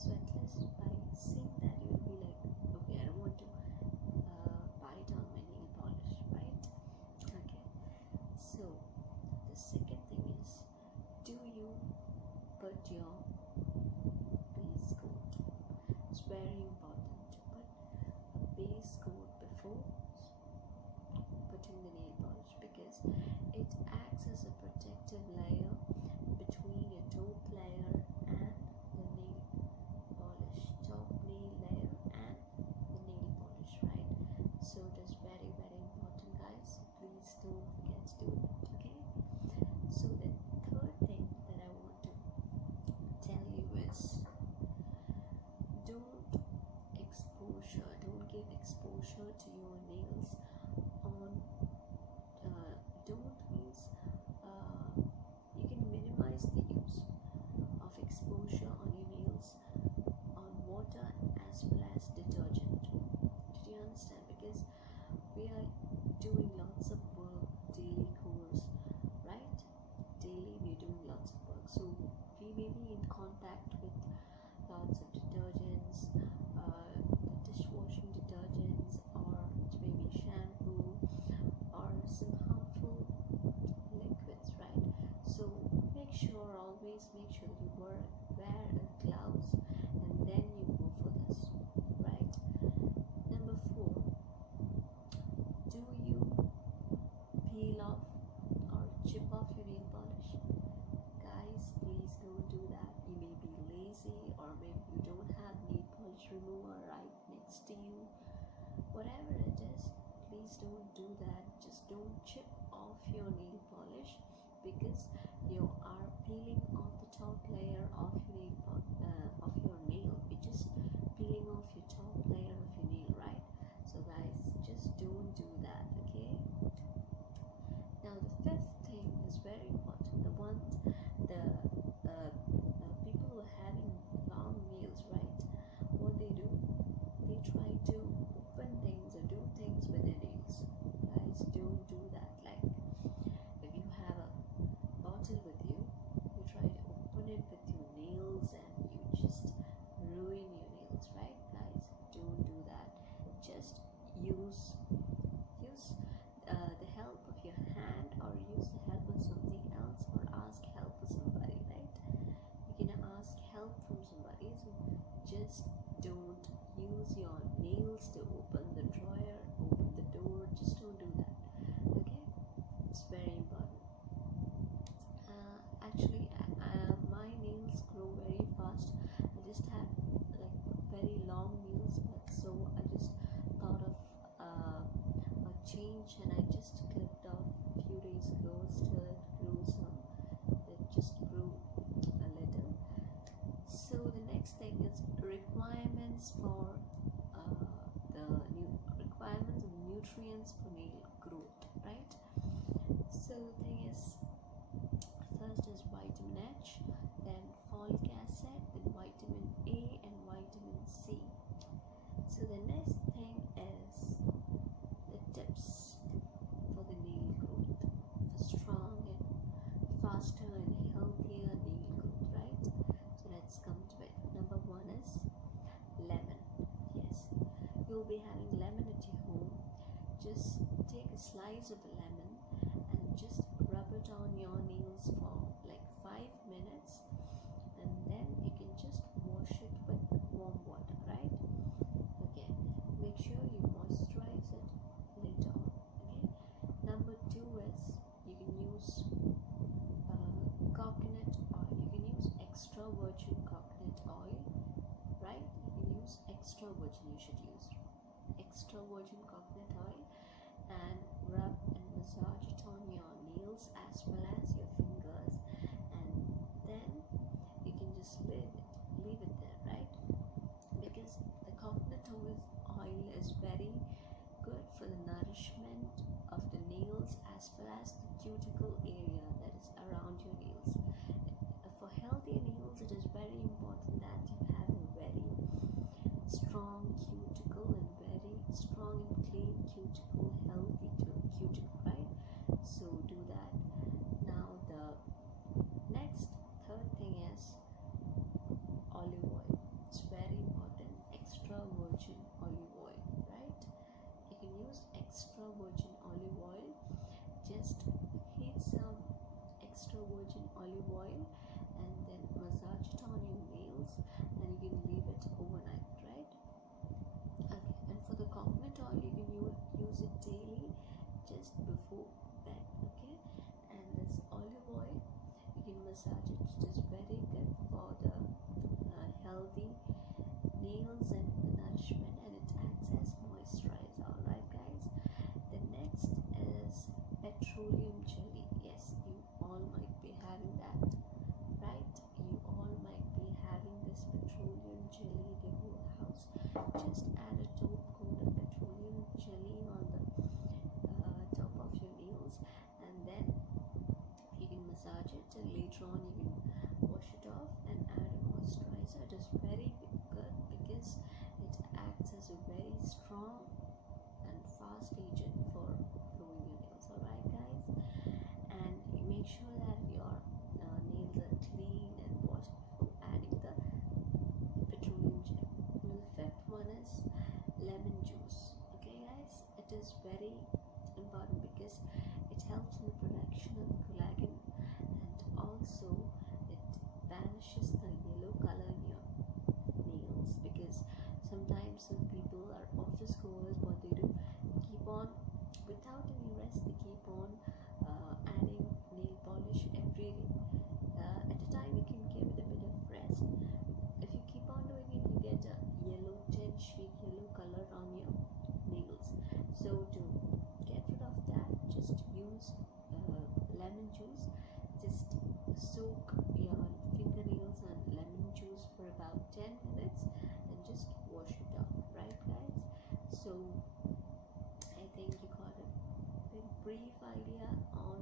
So at least by seeing that you'll be like, okay, I don't want to bite on my nail polish, right? Okay. So the second thing is, do you put your base coat? It's very important to put a base coat before putting the nail polish, because it acts as a protective layer between your top layer and the nail polish, top nail layer and the nail polish, right? So it is very important, guys. Please don't forget to do that. Okay. So the third thing that I want to tell you is, don't give exposure to your nails on don't means you can minimize the use of exposure on your nails on water as well as detergent. Did you understand? Because we are doing lots of work, daily course, right? Daily we're doing lots of work, so we may be in contact with lots of detergents, the dishwashing detergents, or maybe shampoo or some harmful liquids, right? So always make sure that you wear a gloves and then you go for this, right? Number 4, do you peel off or chip off your nail polish? Guys, please don't do that. You may be lazy, or maybe you don't have nail polish remover right next to you. Whatever it is, please don't do that. Just don't chip off your nail polish, because you are peeling off the top layer of your nail. You're just peeling off your top layer of your nail, right? So guys, just don't do that. Okay. Now the 5th thing is very important. The people who are having long nails, right? What they do, they try to open things or do things with their nails. Guys, don't do that. Like, if you have a bottle with you, you try to open it with your nails and you just ruin your nails, right? Guys, don't do that. Just use the help of your hand, or use the help of something else, or ask help of somebody, right? You can ask help from somebody. So just don't use your nails to open the drawer, open the door. Just don't do that. Okay. It's very important. Actually, my nails grow very fast. I just had like very long nails, but so I just thought of a change, and I just clipped off a few days ago. Still it grew some. It just grew a little. So the next thing is requirements for requirements of nutrients for nail growth, right? So the thing is, first is vitamin H, then folic acid, then vitamin A and vitamin C. So the next thing is the tips for the nail growth, for strong and faster and healthier nail growth, right? So let's come to it. Number 1 is lemon. Yes, you'll be having lemon at your home. Just take a slice of a lemon and just rub it on your nails for like 5 minutes, and then you can just wash it with warm water, right? Okay, make sure you moisturize it later on. Okay. Number 2 is, you can use coconut oil. You can use extra virgin coconut oil, right? You can use extra virgin. You should use extra virgin coconut oil and rub and massage it on your nails as well as your fingers, and then you can just leave it there, right? Because the coconut oil is very good for the nourishment of the nails as well as the cuticle area that is around your nails. For healthy nails, it is very important that you have a very strong cuticle and very strong and clean cuticle, healthy cuticle, right? So do that. Now the next third thing is olive oil. It's virgin olive oil and then massage it on your nails, and you can leave it overnight, right? Okay, and for the coconut oil, you can use it daily just before bed. Okay, and this olive oil, you can massage it. It is very good for the healthy nails and nourishment, and it acts as moisturizer. All right, guys. The next is petroleum jelly. Yes, you all might be having that, right? You all might be having this petroleum jelly in your whole house. Just add a top coat of petroleum jelly on the top of your nails, and then you can massage it, and later on you can wash it off and add a moisturizer. It is very good because it acts as a very strong and fast agent for growing your nails. Alright, guys, and you make sure that your nails are clean and washed before adding the petroleum gel. And the fifth one is lemon juice. Okay, guys, it is very important because it helps in the production of collagen, and also it banishes the yellow color in your nails, because sometimes some people are office goers, what they do, keep on without any rest, they keep on adding nail polish every day. At a time you can give it a bit of rest. If you keep on doing it, you get a yellow tinge, yellow color on your nails. So to get rid of that, just use lemon juice. Just soak your fingernails in lemon juice for about 10 minutes and just wash it off, right, guys? So I think you got a very brief idea on